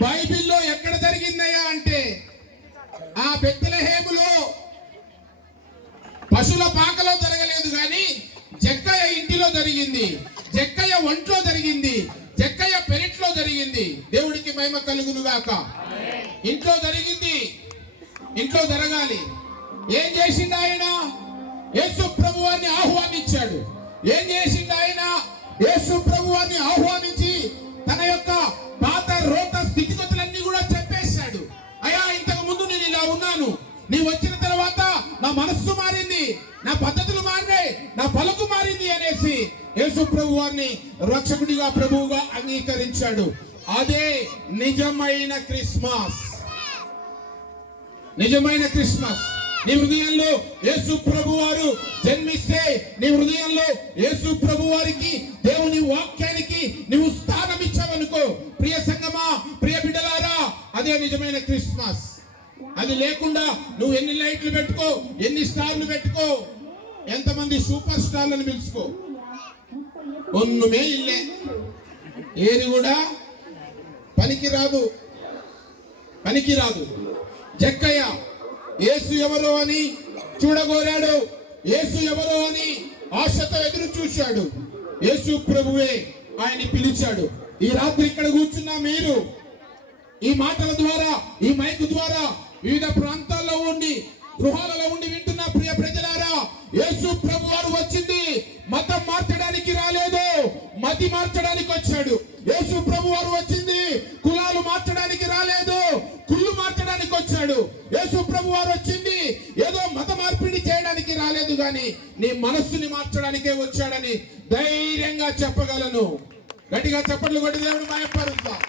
బైబిల్లో ఎక్కడ జరిగిందయ్యా అంటే ఆ బెత్లెహేములో పశువుల పాకలో జరగలేదు, కానీ జక్కయ్య ఇంటిలో జరిగింది, జక్కయ్య ఒంట్లో జరిగింది, జక్కయ్య పెరట్లో జరిగింది. దేవుడికి మహిమ కలుగును గాక. ఇంట్లో జరిగింది, ఇంట్లో జరగాలి. ఏం చేసిండు ఆయన? యేసు ప్రభువాన్ని ఆహ్వానించాడు. ఏం చేసిండు ఆయన? యేసు ప్రభువాన్ని ఆహ్వానించి తన యొక్క పాత రోత స్థితిగతులన్నీ కూడా చెప్పేశాడు. అయ్యా, ఇంతకు ముందు నేను ఇలా ఉన్నాను, నీ వచ్చిన తర్వాత నా మనస్సు మారింది, నా పద్ధతులు మారినాయి, నా పలుకు మారింది అనేసి యేసు ప్రభువాన్ని రక్షకుడిగా ప్రభువుగా అంగీకరించాడు. అదే నిజమైన క్రిస్మస్. నిజమైన క్రిస్మస్. నీ హృదయంలో యేసు ప్రభువారు జన్మిస్తే, నీ హృదయంలో యేసు ప్రభువారికి, దేవుని వాక్యానికి నువ్వు స్థానం ఇచ్చావనుకో, ప్రియ సంగమా, ప్రియ బిడ్డలారా, అదే నిజమైన క్రిస్మస్. అది లేకుండా నువ్వు ఎన్ని లైట్లు పెట్టుకో, ఎన్ని స్టార్లు పెట్టుకో, ఎంతమంది సూపర్ స్టార్లను పిలుచుకో, ఒన్నుమే ఇల్లే, ఏది కూడా పనికిరాదు. జక్కయ్య యేసు ఎవరో అని చూడగోరాడు, యేసు ఎవరో అని ఆశతో ఎదురు చూశాడు. యేసు ప్రభువే ఆయన్ని పిలిచాడు. ఈ రాత్రి ఇక్కడ కూర్చున్న మీరు, ఈ మాటల ద్వారా, ఈ మైక్ ద్వారా వివిధ ప్రాంతాల్లో ఉండి, గృహాలలో ఉండి వింటున్న ప్రియ ప్రజలారా, యేసు ప్రభు వారు వచ్చింది మతం మార్చడానికి రాలేదు, మతి మార్చడానికి వచ్చాడు. యేసు ప్రభు వారు వచ్చింది కులాలు మార్చడానికి రాలేదు, కుళ్ళు మార్చడానికి వచ్చాడు. యేసు ప్రభు వారు వచ్చింది ఏదో మత మార్పిడి చేయడానికి రాలేదు, కానీ నీ మనస్సుని మార్చడానికే వచ్చాడని ధైర్యంగా చెప్పగలను. గట్టిగా చప్పట్లు కొట్టి దేవుడు మహిమపరుద్దాం.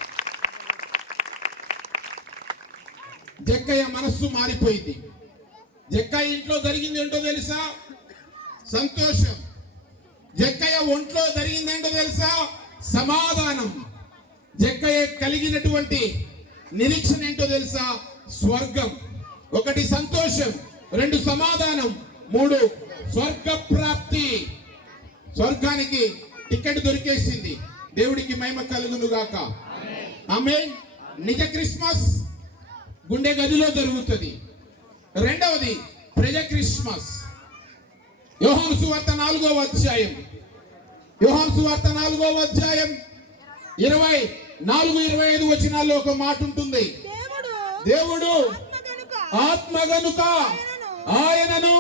జక్కయ్య మనస్సు మారిపోయింది. జక్కయ్య ఇంట్లో జరిగింది ఏంటో తెలుసా? సంతోషం. జక్కయ్య ఒంట్లో జరిగింది ఏంటో తెలుసా? సమాధానం. జక్కయ్య కలిగినటువంటి నిరీక్షణ ఏంటో తెలుసా? స్వర్గం. 1 సంతోషం, 2 సమాధానం, 3 స్వర్గ ప్రాప్తి. స్వర్గానికి టికెట్ దొరికేసింది. దేవుడికి మహిమ కలుగును గాక. ఆమేన్. నిజ క్రిస్మస్ గుండె గదిలో జరుగుతుంది. రెండవది ప్రజ క్రిస్మస్. యోహాను సువార్త 4వ అధ్యాయం 24-25 వచనాల్లో ఒక మాట ఉంటుంది. దేవుడు ఆత్మ గనుక ఆయనను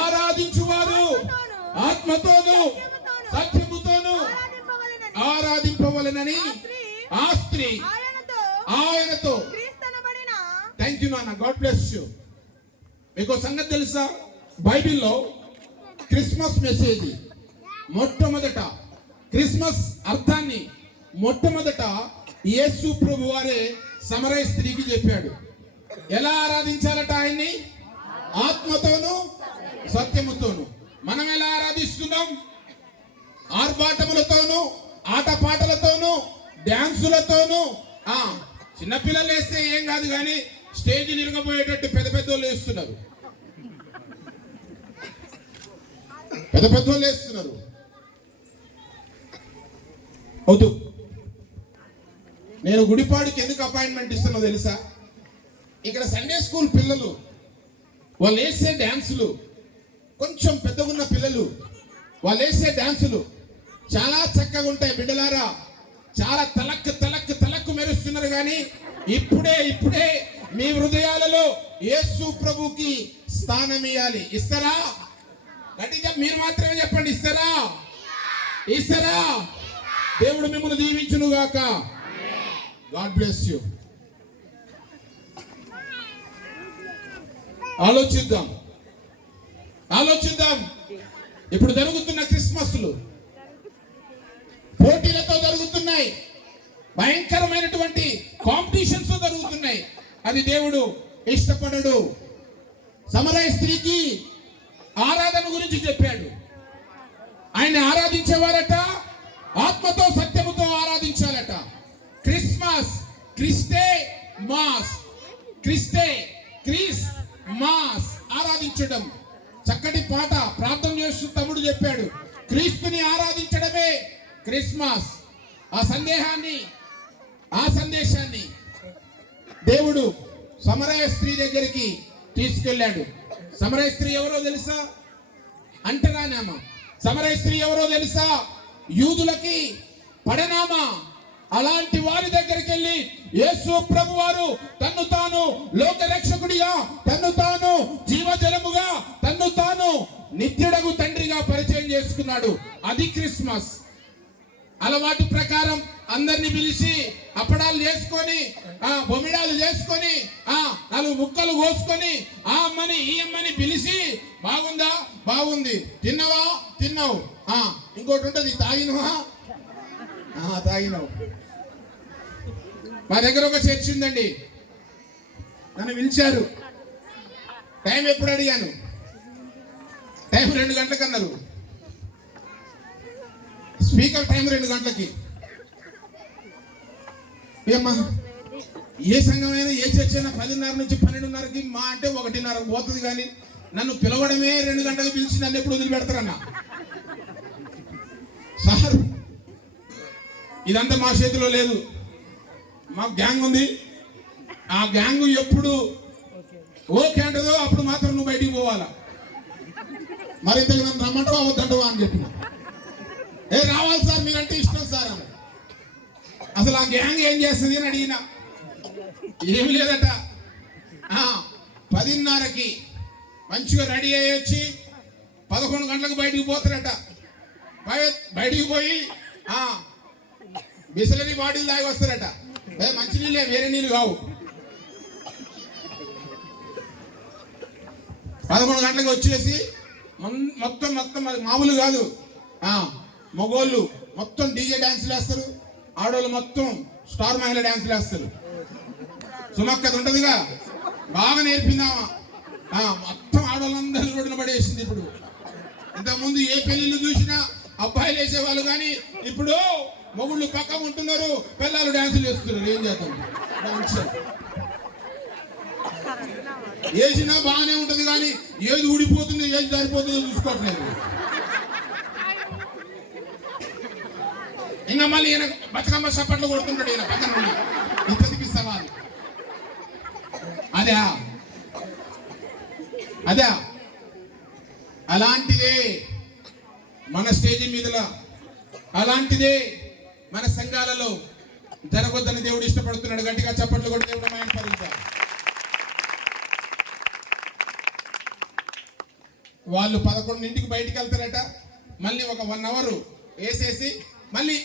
ఆరాధించువారు ఆత్మతోను సత్యముతోను ఆరాధింపవలెనని ఆ స్త్రీ ఆయనతో. థ్యాంక్ యూ నాన్న, గాడ్ బ్లెస్ యూ. మీకు సంగతి తెలుసా? బైబిల్లో క్రిస్మస్ మెసేజ్ మొట్టమొదట, క్రిస్మస్ అర్థాన్ని మొట్టమొదట యేసు ప్రభు వారే సమరయ స్త్రీకి చెప్పాడు. ఎలా ఆరాధించాలట ఆయన్ని? ఆత్మతోను సత్యముతోను. మనం ఎలా ఆరాధిస్తున్నాం? ఆర్భాటములతోను, ఆటపాటలతోను, డ్యాన్సులతోను. చిన్నపిల్లలు వేస్తే ఏం కాదు, కానీ స్టేజ్ నిరగబోయేటట్టు పెద్ద వాళ్ళు వేస్తున్నారు. వద్దు. నేను గుడిపాడికి ఎందుకు అపాయింట్మెంట్ ఇస్తున్నా తెలుసా? ఇక్కడ సండే స్కూల్ పిల్లలు వాళ్ళు వేసే డ్యాన్సులు, కొంచెం పెద్దగున్న పిల్లలు వాళ్ళు వేసే డాన్సులు చాలా చక్కగా ఉంటాయి. బిడ్డలారా, చాలా తలక్కు మెరుస్తున్నారు. కానీ ఇప్పుడే మీ హృదయాలలో యేసు ప్రభుకి స్థానం ఇవ్వాలి. ఇస్తారా? గట్టిగా మీరు మాత్రమే చెప్పండి. ఇస్తారా? దేవుడు మిమ్మల్ని దీవించును గాక. God bless you. ఆలోచిద్దాం. ఇప్పుడు జరుగుతున్న క్రిస్మస్లు పోటీలతో జరుగుతున్నాయి, భయంకరమైనటువంటి కాంపిటీషన్స్ జరుగుతున్నాయి. అది దేవుడు ఇష్టపడడు. సమరయ స్త్రీకి ఆరాధన గురించి చెప్పాడు. ఆయన ఆరాధించేవారట ఆత్మతో సత్యముతో ఆరాధించాలట. క్రిస్మస్, క్రిస్టే మాస్ ఆరాధించడం. చక్కటి పాట ప్రార్థన చేస్తూ తమ్ముడు చెప్పాడు. క్రీస్తుని ఆరాధించడమే క్రిస్మస్. ఆ సందేశాన్ని దేవుడు సమరయ స్త్రీ దగ్గరికి తీసుకెళ్ళాడు. సమరయ స్త్రీ ఎవరో తెలుసా? అంటరానామా. సమరయ స్త్రీ ఎవరో తెలుసా? యూదులకి పడనామా. అలాంటి వారి దగ్గరికి వెళ్ళి యేసు ప్రభు వారు తన్ను తాను లోక రక్షకుడిగా, తన్ను తాను జీవజలముగా, తన్ను తాను నిత్యుడగు తండ్రిగా పరిచయం చేసుకున్నాడు. అది క్రిస్మస్. అలవాటు ప్రకారం అందరిని పిలిచి అప్పడాలు చేసుకొని, బొమ్మిడాలు చేసుకొని, 4 ముక్కలు కోసుకొని ఆ అమ్మని ఈ అమ్మని పిలిచి, బాగుందా? బాగుంది. తిన్నావా? తిన్నావు. ఇంకోటి ఉంటుంది, తాగినవా? తాగినావు. మా దగ్గర ఒక చర్చ్ ఉందండి. నన్ను పిలిచారు. టైం ఎప్పుడు అడిగాను. టైం 2 గంటలకు అన్నారు. స్పీకర్ టైం 2 గంటలకి. ఏమ్మా, ఏ సంఘమైనా ఏ చర్చ్ అయినా 10:30 నుంచి 12:30కి మా అంటే 1:30 పోతుంది. కానీ నన్ను పిలవడమే 2 గంటలకు పిలిచి నన్ను ఎప్పుడు వదిలిపెడతారన్నా? సార్, ఇదంతా మా చేతిలో లేదు. మా గ్యాంగ్ ఉంది. ఆ గ్యాంగ్ ఎప్పుడు ఓకే అంటదో అప్పుడు మాత్రం నువ్వు బయటికి పోవాలా. మరి ఇంతకు నన్ను రమ్మంటావా వద్దంటావా అని చెప్పిన. రావాలి సార్, మీరంటే ఇష్టం సార్ అని. అసలు ఆ గ్యాంగ్ ఏం చేస్తుంది అని అడిగిన. ఏమి లేదట. 10:30కి మంచిగా రెడీ అయ్యి వచ్చి 11 గంటలకు బయటికి పోతారట. బయటికి పోయి బిస్లరీ బాటిల్ తాగి వస్తారట. మంచి నీళ్ళే, వేరే నీళ్ళు కావు. 11 గంటలకు వచ్చేసి మొత్తం మామూలు కాదు. మగోళ్ళు మొత్తం డీజే డాన్సులు వేస్తారు, ఆడవాళ్ళు మొత్తం స్టార్ మహిళ డాన్సులు వేస్తారు. సుమక్కత ఉంటదిగా, బాగా నేర్పిందామా. మొత్తం ఆడవాళ్ళందరూ రోడ్డున పడేసింది. ఇప్పుడు ఇంతకుముందు ఏ పెళ్లిళ్ళు చూసినా అబ్బాయిలు వేసేవాళ్ళు, కానీ ఇప్పుడు మొగుళ్ళు పక్క ఉంటున్నారు, పిల్లలు డాన్సులు వేస్తున్నారు. ఏం చేద్దాం? వేసినా బాగానే ఉంటది, కానీ ఏది ఊడిపోతుంది ఏది జారిపోతుందో చూసుకోవట్లేదు. ఇంకా మళ్ళీ ఈయన బతుకమ్మ చప్పట్లు కొడుతుంటాడు. ఈయన పక్కన నుండి ప్రతిపిస్తావా? అదే అలాంటిదే మన స్టేజీ మీదలో, అలాంటిదే మన సంఘాలలో జరగొద్దని దేవుడు ఇష్టపడుతున్నాడు. గట్టిగా చప్పట్లు కూడా దేవుడు మాయపరుస్తాడు. వాళ్ళు 11ంటికి బయటికి వెళ్తారట. మళ్ళీ ఒక 1 అవర్ వేసేసి మళ్ళీ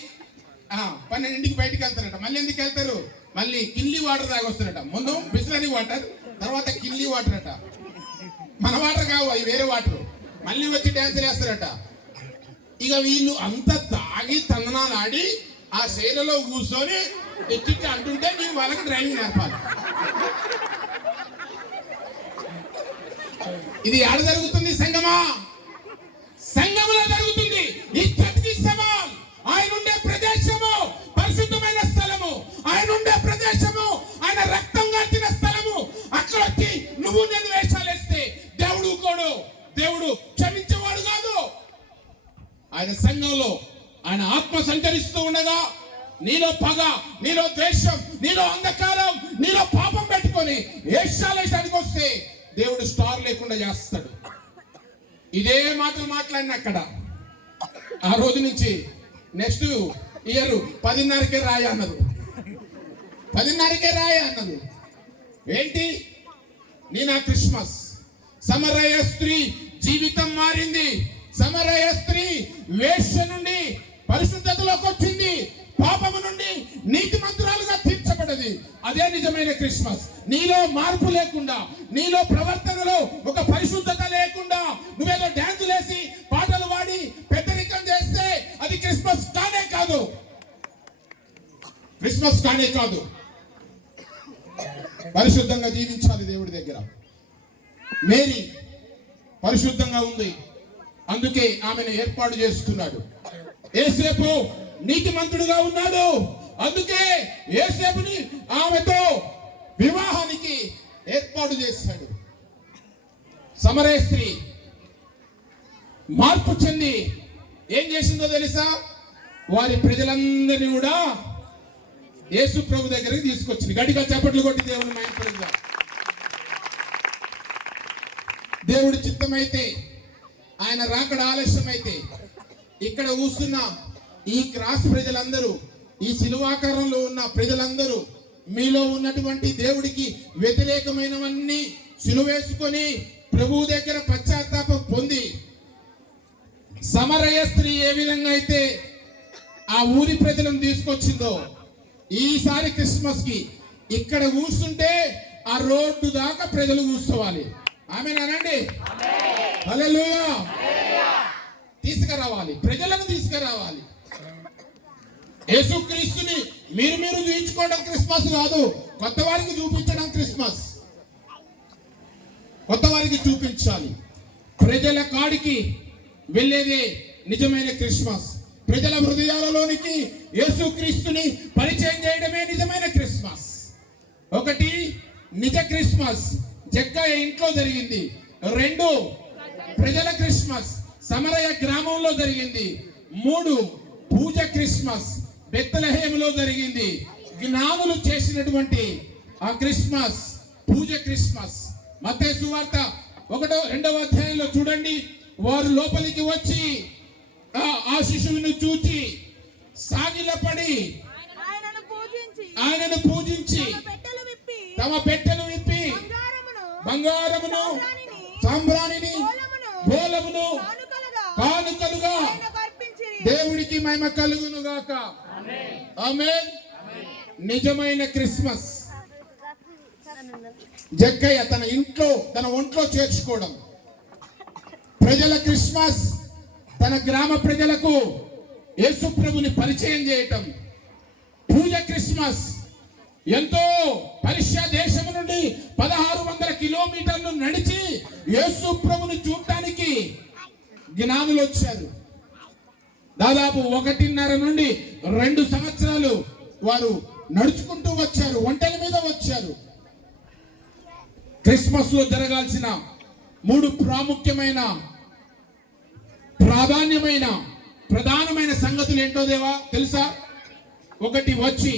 12ంటికి బయటికి వెళ్తారట. మళ్ళీ ఎందుకు వెళ్తారు? మళ్ళీ కిన్లీ వాటర్ తాగి వస్తారట. ముందు బిస్లరీ వాటర్, తర్వాత కిన్లీ వాటర్ అట. మన వాటర్ కావు, అవి వేరే వాటర్. మళ్ళీ వచ్చి డ్యాన్సులు వేస్తారట. ఇక వీళ్ళు అంతా తాగి తందనాలు ఆడి ఆ శైలలో కూర్చొని ఎత్తి అంటుంటే నేను వాళ్ళకి డ్రైవింగ్ నేర్పాలి. ఇది ఎక్కడ జరుగుతుంది? సంఘములో జరుగుతుంది. ఈ చర్చి సమాల్, ఆయన ఉండే ప్రదేశము పరిశుద్ధమైన స్థలము, ఆయన ఉండే ప్రదేశము ఆయన రక్తం గార్చిన స్థలము. అక్కడ వచ్చి నువ్వు నేను వేషాలు వేస్తే దేవుడు క్షమించేవాడు కాదు. ఆయన సంఘంలో ఆయన ఆత్మ సంచరిస్తూ ఉండగా నీలో పగ, నీలో ద్వేషం, నీలో అంధకారం, నీలో పాపం పెట్టుకొని వేషాలేసానికి వస్తే దేవుడు స్టార్ లేకుండా చేస్తాడు. ఇదే మాటలు మాట్లాడిన అక్కడ ఆ రోజు నుంచి నెక్స్ట్ ఇయర్ 10:30కే రాయ అన్నారు. 10:30కే రాయ అన్నారు. ఏంటి? నా క్రిస్మస్. సమరయ స్త్రీ జీవితం మారింది. సమరయ స్త్రీ వేశ్య నుండి పరిశుద్ధతలోకి వచ్చింది. పాపము నుండి నీతిమంతురాలుగా తీర్చబడ్డది. అదే నిజమైన క్రిస్మస్. నీలో మార్పు లేకుండా, నీలో ప్రవర్తనలో ఒక పరిశుద్ధత లేకుండా నువ్వేదో డ్యాన్స్ వేసి పాటలు పాడి పెద్దరికం చేస్తే అది క్రిస్మస్ కానే కాదు. క్రిస్మస్ కానే కాదు. పరిశుద్ధంగా జీవించాలి దేవుడి దగ్గర. మేరీ పరిశుద్ధంగా ఉంది, అందుకే ఆమెను ఏర్పాటు చేసుకున్నాడు. యేసేపు నీతిమంతుడుగా ఉన్నాడు, అందుకే యేసేపుని ఆమెతో వివాహానికి ఏర్పాటు చేశాడు. సమరయ స్త్రీ మార్పు చెంది ఏం చేసిందో తెలుసా? వారి ప్రజలందరినీ కూడా యేసు ప్రభు దగ్గరికి తీసుకొచ్చింది. గట్టిగా చప్పట్లు కొట్టి దేవుని మహిమపరుద్దాం. దేవుడి చిత్తమైతే, ఆయన రాకడ ఆలస్యమైతే ఇక్కడ కూస్తున్న ఈ క్రాస్ ప్రజలందరూ, ఈ శిలువాకారంలో ఉన్న ప్రజలందరూ మీలో ఉన్నటువంటి దేవుడికి వ్యతిరేకమైనవన్నీ సిలువేసుకొని ప్రభువు దగ్గర పశ్చాత్తాపం పొంది, సమరయ స్త్రీ ఏ విధంగా అయితే ఆ ఊరి ప్రజలను తీసుకొచ్చిందో, ఈసారి క్రిస్మస్ కి ఇక్కడ కూర్చుంటే ఆ రోడ్డు దాకా ప్రజలు కూర్చోవాలి. ఆమేనండి. హల్లెలూయా. తీసుకురావాలి, ప్రజలను తీసుకురావాలి. యేసుక్రీస్తుని మీరు చూపించుకోవడం క్రిస్మస్ కాదు, కొత్త వారికి చూపించడం క్రిస్మస్. కొత్త వారికి చూపించాలి. ప్రజల కాడికి వెళ్ళేదే నిజమైన క్రిస్మస్. ప్రజల హృదయాలలోనికి యేసుక్రీస్తుని పరిచయం చేయడమే నిజమైన క్రిస్మస్. ఒకటి నిజ క్రిస్మస్ జక్కయ్య ఇంట్లో జరిగింది. 2 ప్రజల క్రిస్మస్ సమరయ గ్రామంలో జరిగింది. 3 పూజ క్రిస్మస్ బెత్లెహేములో జరిగింది. జ్ఞానులు చేసినటువంటి ఆ క్రిస్మస్ పూజ క్రిస్మస్. మత్తయి సువార్త 1-2వ అధ్యాయంలో చూడండి. వారు లోపలికి వచ్చి ఆ శిశువుని చూచి సాగిలపడి ఆయనను పూజించి తమ పెట్టెలు విప్పి బంగారమును సాంబ్రాణిని గోలమును కానుకలుగా దేవుడికి మహిమ కలుగును గాక. ఆమేన్. నిజమైన క్రిస్మస్ జక్కయ్య తన ఒంట్లో చేర్చుకోవడం. ప్రజల క్రిస్మస్ తన గ్రామ ప్రజలకు యేసు ప్రభుని పరిచయం చేయటం. పూజ క్రిస్మస్ ఎంతో పర్షియా దేశము నుండి 1600 కిలోమీటర్లు నడిచి యేసు ప్రభుని చూడటానికి జ్ఞానులు వచ్చారు. దాదాపు 1.5 నుండి 2 సంవత్సరాలు వారు నడుచుకుంటూ వచ్చారు, ఒంటెల మీద వచ్చారు. క్రిస్మస్ లో జరగాల్సిన 3 ప్రాముఖ్యమైన ప్రధానమైన సంగతులు ఏంటో దేవా తెలుసా? 1 వచ్చి,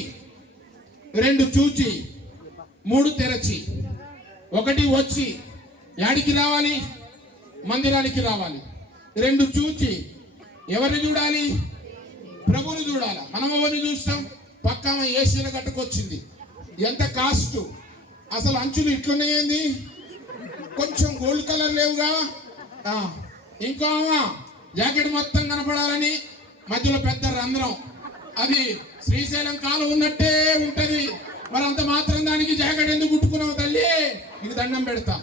2 చూచి, 3 తెరచి. 1 వచ్చి యాడికి రావాలి? మందిరానికి రావాలి. 2 చూచి ఎవరిని చూడాలి? ప్రభువుని చూడాలి. మనం ఎవరిని చూస్తాం? పక్క ఏసీల కట్టుకొచ్చింది. ఎంత కాస్ట్? అసలు అంచులు ఇట్లున్నాయింది, కొంచెం గోల్డ్ కలర్ లేవుగా. ఇంకో జాకెట్ మొత్తం కనపడాలని మధ్యలో పెద్ద రంధ్రం, అది శ్రీశైలం కాలం ఉన్నట్టే ఉంటది. మరి అంత మాత్రం దానికి జాకెట్ ఎందుకు కుట్టుకున్నావు తల్లి? నీకు దండం పెడతా.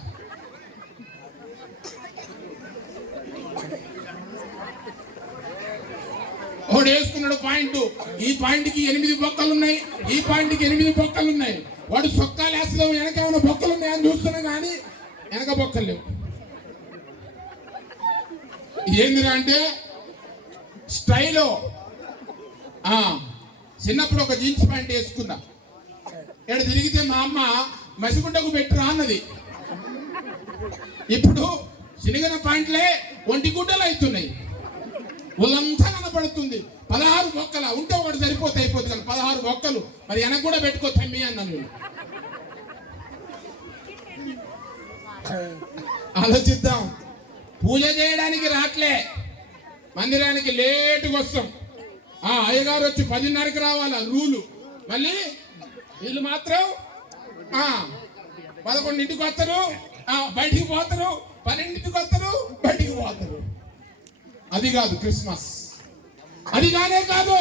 ఒకడు వేసుకున్నాడు పాయింట్, ఈ పాయింట్ కి 8 బొక్కలు ఉన్నాయి, ఈ పాయింట్ కి 8 బొక్కలు ఉన్నాయి. వాడు సొక్కాలు వేస్తూ వెనక ఏమైనా బొక్కలు ఉన్నాయని చూస్తున్నా కానీ వెనక బొక్కలు లేవు. ఏందిరా అంటే స్టైలో. చిన్నప్పుడు ఒక జీన్స్ ప్యాంట్ వేసుకున్నా, ఇక్కడ తిరిగితే మా అమ్మ మసిగుండకు పెట్టురా అన్నది. ఇప్పుడు చిన్నగన పాయింట్లే 1 గుడ్డలు అవుతున్నాయి, ఒళ్ళంతా కనపడుతుంది. 16 బొక్కల ఉంటే ఒకటి సరిపోతే అయిపోతుంది కానీ 16 బొక్కలు మరి వెనక కూడా పెట్టుకో తమ్మి అన్నాను. ఆలోచిద్దాం. పూజ చేయడానికి రాట్లే, మందిరానికి లేటుగా వస్తాం. అయ్యగారు వచ్చి 10:30కి రావాలా రూలు. మళ్ళీ వీళ్ళు మాత్రం 11ంటికి వస్తారు, బయటికి పోతారు, 12ంటికి వస్తారు, బయటికి పోతారు. అది కాదు క్రిస్మస్. అది కాదు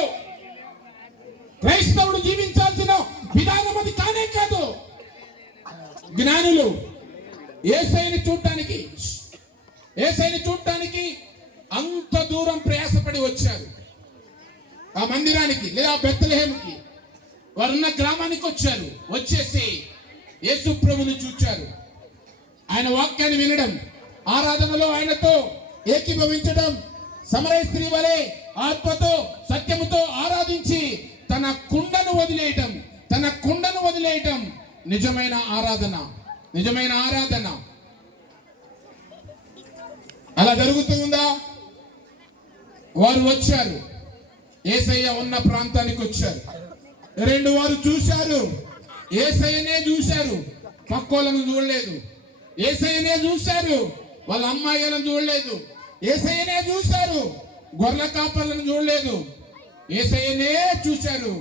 క్రైస్తవుడు జీవించాల్సిన విధానం. అది కాదు. జ్ఞానులు యేసయ్యని చూడటానికి అంత దూరం ప్రయాసపడి వచ్చారు. ఆ మందిరానికి లేదా బెత్లెహేముకి వారున్న గ్రామానికి వచ్చారు. వచ్చేసి యేసు ప్రభువుని చూచారు. ఆయన వాక్యాన్ని వినడం, ఆరాధనలో ఆయనతో ఏకీభవించడం, సమరయ స్త్రీ వలె ఆత్మతో సత్యముతో ఆరాధించి తన కుండను వదిలేయటం నిజమైన ఆరాధన. అలా జరుగుతూ ఉందా? వారు వచ్చారు, యేసయ్య ఉన్న ప్రాంతానికి వచ్చారు. వారు చూశారు, యేసయ్యనే చూశారు, పక్కోళ్ళను చూడలేదు. యేసయ్యనే చూశారు, వాళ్ళ అమ్మాయిలను చూడలేదు. యేసయ్యనే చూశారు, గొర్రెల కాపర్లను చూడలేదు. యేసయ్యనే చూశారు,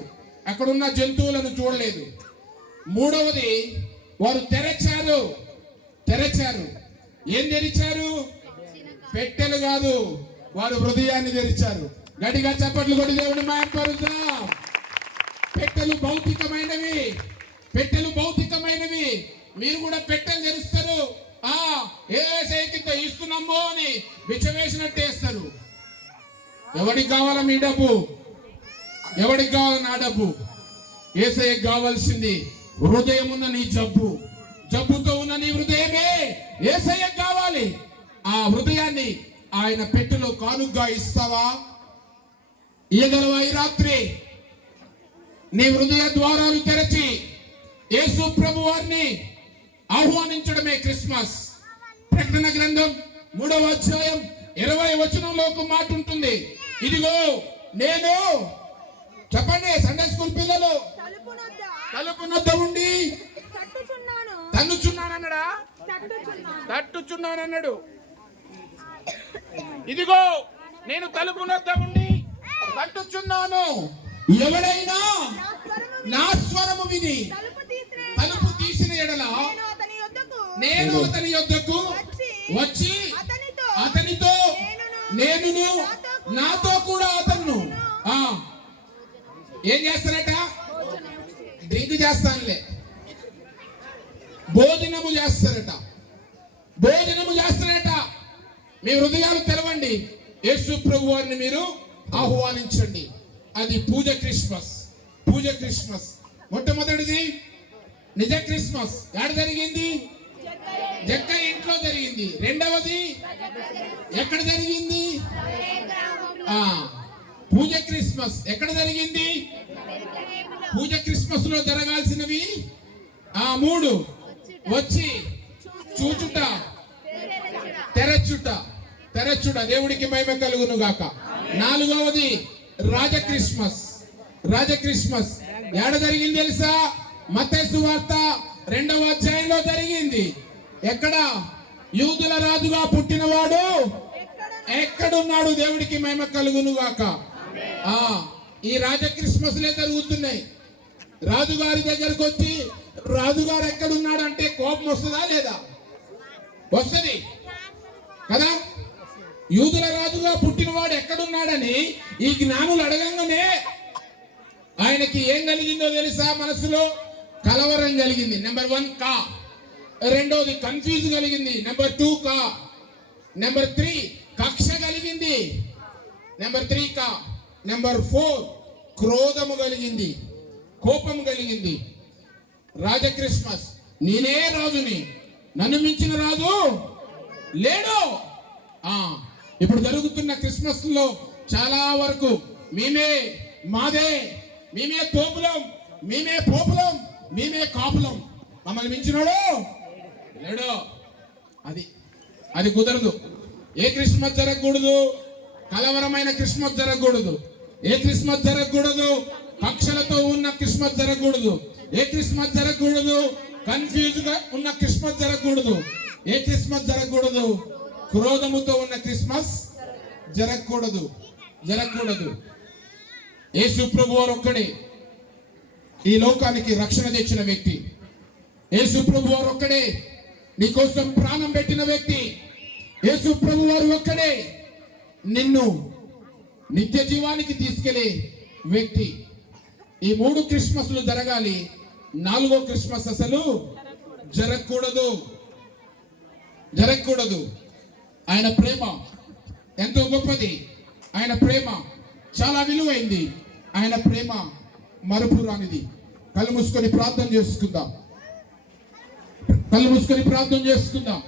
అక్కడున్న జంతువులను చూడలేదు. మూడవది, వారు తెరచారు. ఏం తెరిచారు? పెట్టెలు కాదు, వారు హృదయాన్ని తెరిచారు. గట్టిగా చప్పట్లు కొట్టి దేవుని మహిమపరుద్దాం. పెట్టెలు భౌతికమైనవి. మీరు కూడా పెట్టెలు తెరుస్తారు. యేసయ్యకి ఇస్తున్నామో అని బిచ్చవేసినట్టు వేస్తారు. ఎవరికి కావాలా మీ డబ్బు? ఎవరికి కావాలా నా డబ్బు? యేసయ్యకి కావాల్సింది హృదయం ఉన్న నీ జబ్బుతో ఉన్న నీ హృదయమే యేసయ్యకి కావాలి. ఆ హృదయాన్ని ఆయన పెట్టెలో కానుగ్గా ఇస్తావా? ఇయ్యగలవా? ఈ రాత్రి నీ హృదయ ద్వారాలు తెరచి యేసు ప్రభు వారిని ఆహ్వానించడమే క్రిస్మస్. ప్రకటన గ్రంథం 3వ అధ్యాయం 20వ వచనంలో ఒక మాట ఉంటుంది. ఇదిగో నేను, చెప్పండి సండే స్కూల్ పిల్లలు, తలుపు నొద్ద ఉండి తట్టుచున్నానన్నాడు. ఇదిగో నేను తలుపు నొద్ద ఉండి తట్టుచున్నాను. ఎవడైనా నా స్వరము విని తలుపు తీసిన ఎడల నేను అతని యొద్దకు వచ్చి అతనితో నేనును నాతో కూడా అతను ఏం చేస్తారట? డ్రింక్ చేస్తానులే, భోజనము చేస్తారట. మీ హృదయాలు తెరవండి, యేసు ప్రభు వారిని మీరు ఆహ్వానించండి. అది పూజ క్రిస్మస్. మొట్టమొదటిది నిజ క్రిస్మస్ ఎక్కడ జరిగింది? జక్క ఇంట్లో జరిగింది. రెండవది ఎక్కడ జరిగింది? పూజ క్రిస్మస్ ఎక్కడ జరిగింది? పూజ క్రిస్మస్ లో జరగాల్సినవి 3: వచ్చి, చూచుట, తెరచుట. దేవుడికి మహిమ కలుగును గాక. 4వది రాజ క్రిస్మస్ ఎక్కడ జరిగింది తెలుసా? మత్తయి సువార్త 2వ అధ్యాయంలో జరిగింది. ఎక్కడ? యూదుల రాజుగా పుట్టినవాడు ఎక్కడున్నాడు? దేవుడికి మహిమ కలుగును గాక. ఈ రాజ క్రిస్మస్లే జరుగుతున్నాయి. రాజుగారి దగ్గరకు వచ్చి రాజుగారు ఎక్కడున్నాడు అంటే కోపం వస్తుందా లేదా? వస్తుంది కదా. యూదుల రాజుగా పుట్టినవాడు ఎక్కడున్నాడని ఈ జ్ఞానులు అడగంగానే ఆయనకి ఏం కలిగిందో తెలుసా? మనసులో కలవరం కలిగింది. నెంబర్ 1 కా. రెండోది కన్ఫ్యూజ్ కలిగింది. నెంబర్ 2 కా. నెంబర్ 3 కక్ష కలిగింది. నెంబర్ 3 కా. నెంబర్ 4 క్రోధము కలిగింది, కోపం కలిగింది. రాజ క్రిస్మస్, నేనే రాజుని, నన్ను మించిన రాజు లేడు. ఇప్పుడు జరుగుతున్న క్రిస్మస్ లో చాలా వరకు మాదే, మేమే తోపులం, మేమే పోపులం, మేమే కాపులం, మమ్మల్ని మించినాడు లేడు. అది కుదరదు. ఏ క్రిస్మస్ జరగకూడదు? కలవరమైన క్రిస్మస్ జరగకూడదు. ఏ క్రిస్మస్ జరగకూడదు? కక్షలతో ఉన్న క్రిస్మస్ జరగకూడదు. ఏ క్రిస్మస్ జరగకూడదు? కన్ఫ్యూజ్ గా ఉన్న క్రిస్మస్ జరగకూడదు. ఏ క్రిస్మస్ జరగకూడదు? క్రోధముతో ఉన్న క్రిస్మస్ జరగకూడదు. యేసు ప్రభువారు ఒక్కడే ఈ లోకానికి రక్షణ తెచ్చిన వ్యక్తి. యేసు ప్రభువారు ఒక్కడే నీకోసం ప్రాణం పెట్టిన వ్యక్తి. యేసు ప్రభువారు ఒక్కడే నిన్ను నిత్య జీవానికి తీసుకెళ్లే వ్యక్తి. ఈ 3 క్రిస్మస్లు జరగాలి, 4వ క్రిస్మస్ అసలు జరగకూడదు. ఆయన ప్రేమ ఎంతో గొప్పది. ఆయన ప్రేమ చాలా విలువైంది. ఆయన ప్రేమ మరుపురానిది. కళ్ళు మూసుకొని ప్రార్థన చేసుకుందాం.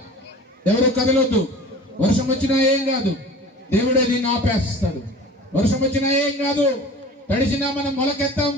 ఎవరు కదలొద్దు. వర్షం వచ్చినా ఏం కాదు, దేవుడే దీన్ని ఆపేస్తాడు. వర్షం వచ్చినా ఏం కాదు, తడిసినా మనం మొలకెత్తాం,